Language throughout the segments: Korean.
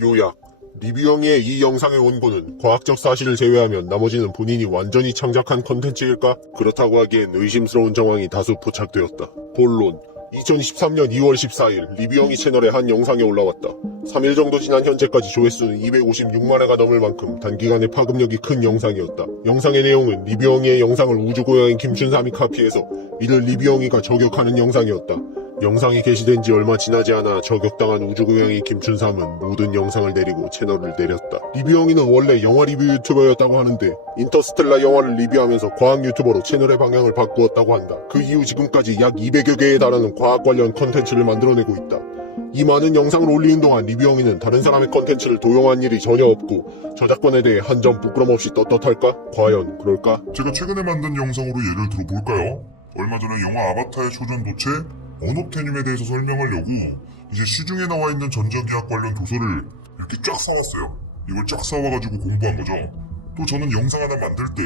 요약. 리뷰영의 이 영상의 원고는 과학적 사실을 제외하면 나머지는 본인이 완전히 창작한 컨텐츠일까? 그렇다고 하기엔 의심스러운 정황이 다수 포착되었다. 본론. 2023년 2월 14일 리뷰영이 채널에 한 영상이 올라왔다. 3일 정도 지난 현재까지 조회수는 256만회가 넘을 만큼 단기간에 파급력이 큰 영상이었다. 영상의 내용은 리뷰영이의 영상을 우주고양이 김춘삼이 카피해서 이를 리뷰영이가 저격하는 영상이었다. 영상이 게시된 지 얼마 지나지 않아 저격당한 우주고양이 김춘삼은 모든 영상을 내리고 채널을 내렸다. 리뷰영이는 원래 영화 리뷰 유튜버였다고 하는데 인터스텔라 영화를 리뷰하면서 과학 유튜버로 채널의 방향을 바꾸었다고 한다. 그 이후 지금까지 약 200여 개에 달하는 과학 관련 컨텐츠를 만들어내고 있다. 이 많은 영상을 올리는 동안 리뷰영이는 다른 사람의 컨텐츠를 도용한 일이 전혀 없고 저작권에 대해 한 점 부끄럼 없이 떳떳할까? 과연 그럴까? 제가 최근에 만든 영상으로 예를 들어볼까요? 얼마 전에 영화 아바타의 초전도체 언옵테늄에 대해서 설명하려고 이제 시중에 나와 있는 전자기학 관련 도서를 이렇게 쫙 사왔어요. 이걸 쫙 사와가지고 공부한 거죠. 또 저는 영상 하나 만들 때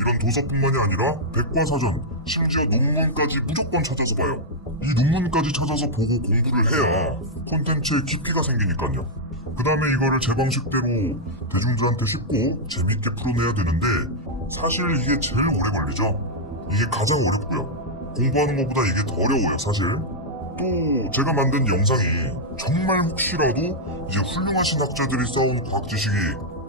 이런 도서뿐만이 아니라 백과사전, 심지어 논문까지 무조건 찾아서 봐요. 이 논문까지 찾아서 보고 공부를 해야 콘텐츠에 깊이가 생기니까요. 그 다음에 이거를 제 방식대로 대중들한테 쉽고 재밌게 풀어내야 되는데 사실 이게 제일 오래 걸리죠. 이게 가장 어렵고요. 공부하는 것보다 이게 더 어려워요, 사실. 또 제가 만든 영상이 정말 혹시라도 이제 훌륭하신 학자들이 쌓은 과학 지식이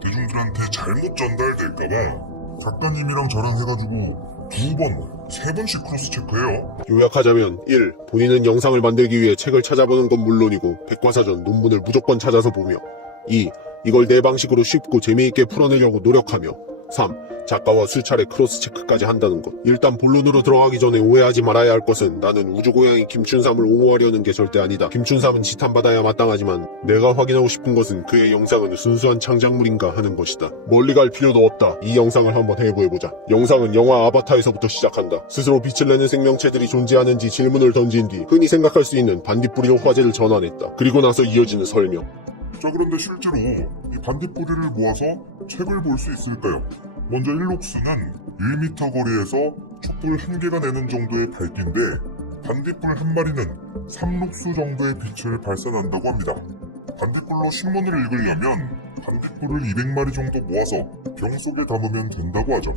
대중들한테 잘못 전달될까봐 작가님이랑 저랑 해가지고 2번, 3번씩 크로스 체크해요. 요약하자면 1. 본인은 영상을 만들기 위해 책을 찾아보는 건 물론이고 백과사전, 논문을 무조건 찾아서 보며 2. 이걸 내 방식으로 쉽고 재미있게 풀어내려고 노력하며 3. 작가와 수차례 크로스 체크까지 한다는 것. 일단 본론으로 들어가기 전에 오해하지 말아야 할 것은 나는 우주고양이 김춘삼을 옹호하려는 게 절대 아니다. 김춘삼은 지탄받아야 마땅하지만 내가 확인하고 싶은 것은 그의 영상은 순수한 창작물인가 하는 것이다. 멀리 갈 필요도 없다. 이 영상을 한번 해보자. 영상은 영화 아바타에서부터 시작한다. 스스로 빛을 내는 생명체들이 존재하는지 질문을 던진 뒤 흔히 생각할 수 있는 반딧불이로 화제를 전환했다. 그리고 나서 이어지는 설명. 자, 그런데 실제로 이 반딧불이를 모아서 책을 볼 수 있을까요? 먼저 1록스는 1m 거리에서 촛불 1개가 내는 정도의 밝기인데 반딧불 한 마리는 3록스 정도의 빛을 발산한다고 합니다. 반딧불로 신문을 읽으려면 반딧불을 200마리 정도 모아서 병 속에 담으면 된다고 하죠.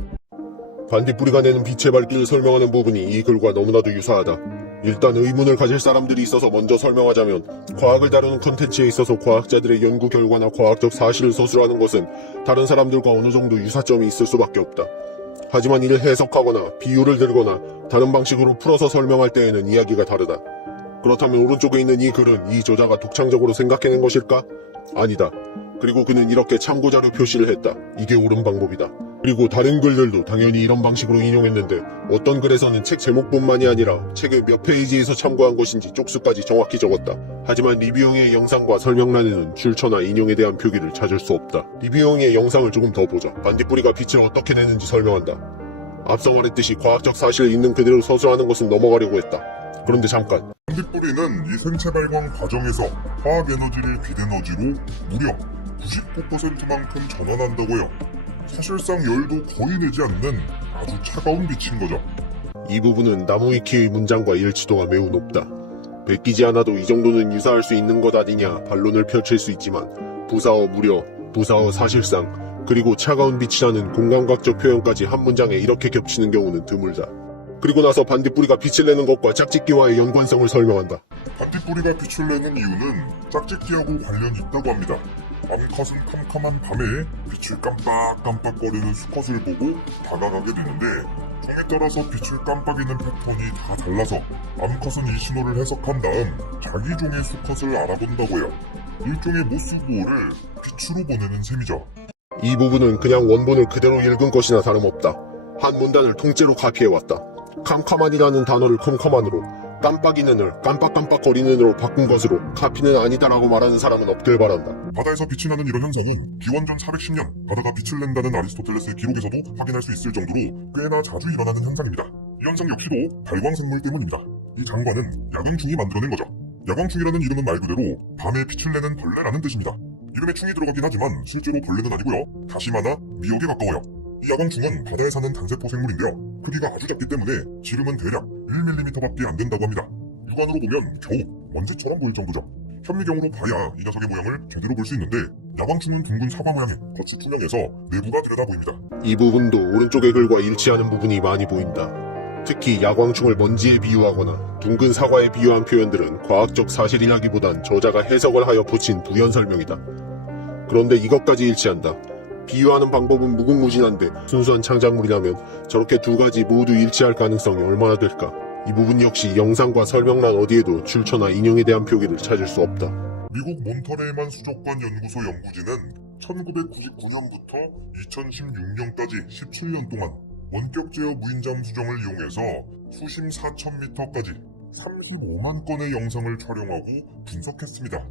반딧불이가 내는 빛의 밝기를 설명하는 부분이 이 글과 너무나도 유사하다. 일단 의문을 가질 사람들이 있어서 먼저 설명하자면 과학을 다루는 컨텐츠에 있어서 과학자들의 연구 결과나 과학적 사실을 서술하는 것은 다른 사람들과 어느 정도 유사점이 있을 수밖에 없다. 하지만 이를 해석하거나 비유를 들거나 다른 방식으로 풀어서 설명할 때에는 이야기가 다르다. 그렇다면 오른쪽에 있는 이 글은 이 저자가 독창적으로 생각해낸 것일까? 아니다. 그리고 그는 이렇게 참고자료 표시를 했다. 이게 옳은 방법이다. 그리고 다른 글들도 당연히 이런 방식으로 인용했는데 어떤 글에서는 책 제목뿐만이 아니라 책의 몇 페이지에서 참고한 것인지 쪽수까지 정확히 적었다. 하지만 리뷰용의 영상과 설명란에는 출처나 인용에 대한 표기를 찾을 수 없다. 리뷰용의 영상을 조금 더 보자. 반딧불이가 빛을 어떻게 내는지 설명한다. 앞서 말했듯이 과학적 사실을 있는 그대로 서술하는 것은 넘어가려고 했다. 그런데 잠깐. 반딧불이는 이 생체 발광 과정에서 화학 에너지를 빛에너지로 무려 99%만큼 전환한다고요. 사실상 열도 거의 내지 않는 아주 차가운 빛인 거죠. 이 부분은 나무위키의 문장과 일치도가 매우 높다. 베끼지 않아도 이 정도는 유사할 수 있는 것 아니냐 반론을 펼칠 수 있지만 부사어 무려, 부사어 사실상, 그리고 차가운 빛이라는 공감각적 표현까지 한 문장에 이렇게 겹치는 경우는 드물다. 그리고 나서 반딧불이가 빛을 내는 것과 짝짓기와의 연관성을 설명한다. 반딧불이가 빛을 내는 이유는 짝짓기하고 관련이 있다고 합니다. 암컷은 캄캄한 밤에 빛을 깜빡깜빡거리는 수컷을 보고 다가가게 되는데 종에 따라서 빛을 깜빡이는 패턴이 다 달라서 암컷은 이 신호를 해석한 다음 자기 종의 수컷을 알아본다고요. 일종의 모스보어를 빛으로 보내는 셈이죠. 이 부분은 그냥 원본을 그대로 읽은 것이나 다름없다. 한 문단을 통째로 카피해왔다. 캄캄한이라는 단어를 컴컴한으로, 깜빡이는을 깜빡깜빡거리는으로 바꾼 것으로 카피는 아니다라고 말하는 사람은 없길 바란다. 바다에서 빛이 나는 이런 현상은 기원전 410년 바다가 빛을 낸다는 아리스토텔레스의 기록에서도 확인할 수 있을 정도로 꽤나 자주 일어나는 현상입니다. 이 현상 역시도 발광생물 때문입니다. 이 장관은 야광충이 만들어낸 거죠. 야광충이라는 이름은 말 그대로 밤에 빛을 내는 벌레라는 뜻입니다. 이름에 충이 들어가긴 하지만 실제로 벌레는 아니고요. 다시마나 미역에 가까워요. 이 야광충은 바다에 사는 단세포 생물인데요. 크기가 아주 작기 때문에 지름은 대략 1mm밖에 안 된다고 합니다. 육안으로 보면 겨우 먼지처럼 보일 정도죠. 현미경으로 봐야 이 녀석의 모양을 제대로 볼 수 있는데 야광충은 둥근 사과 모양의 겉이 투명해서 내부가 들여다 보입니다. 이 부분도 오른쪽의 글과 일치하는 부분이 많이 보인다. 특히 야광충을 먼지에 비유하거나 둥근 사과에 비유한 표현들은 과학적 사실이라기보단 저자가 해석을 하여 붙인 부연 설명이다. 그런데 이것까지 일치한다. 비유하는 방법은 무궁무진한데 순수한 창작물이라면 저렇게 두 가지 모두 일치할 가능성이 얼마나 될까? 이 부분 역시 영상과 설명란 어디에도 출처나 인용에 대한 표기를 찾을 수 없다. 미국 몬터레이만 수족관 연구소 연구진은 1999년부터 2016년까지 17년 동안 원격 제어 무인잠 수정을 이용해서 수심 4,000m까지 35만 건의 영상을 촬영하고 분석했습니다.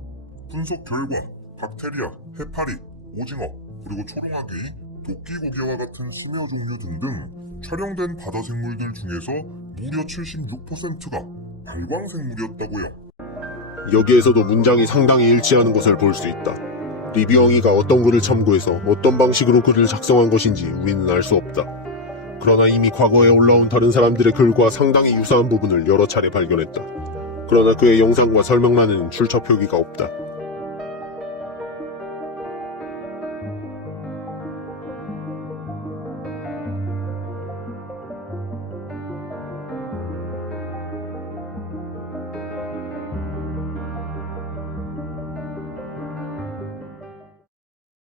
분석 결과 박테리아, 해파리, 오징어, 그리고 초롱아기, 도끼고개와 같은 스네어 종류 등등 촬영된 바다 생물들 중에서 무려 76%가 발광생물이었다고요. 여기에서도 문장이 상당히 일치하는 것을 볼 수 있다. 리뷰엉이가 어떤 글을 참고해서 어떤 방식으로 글을 작성한 것인지 우리는 알 수 없다. 그러나 이미 과거에 올라온 다른 사람들의 글과 상당히 유사한 부분을 여러 차례 발견했다. 그러나 그의 영상과 설명란에는 출처 표기가 없다.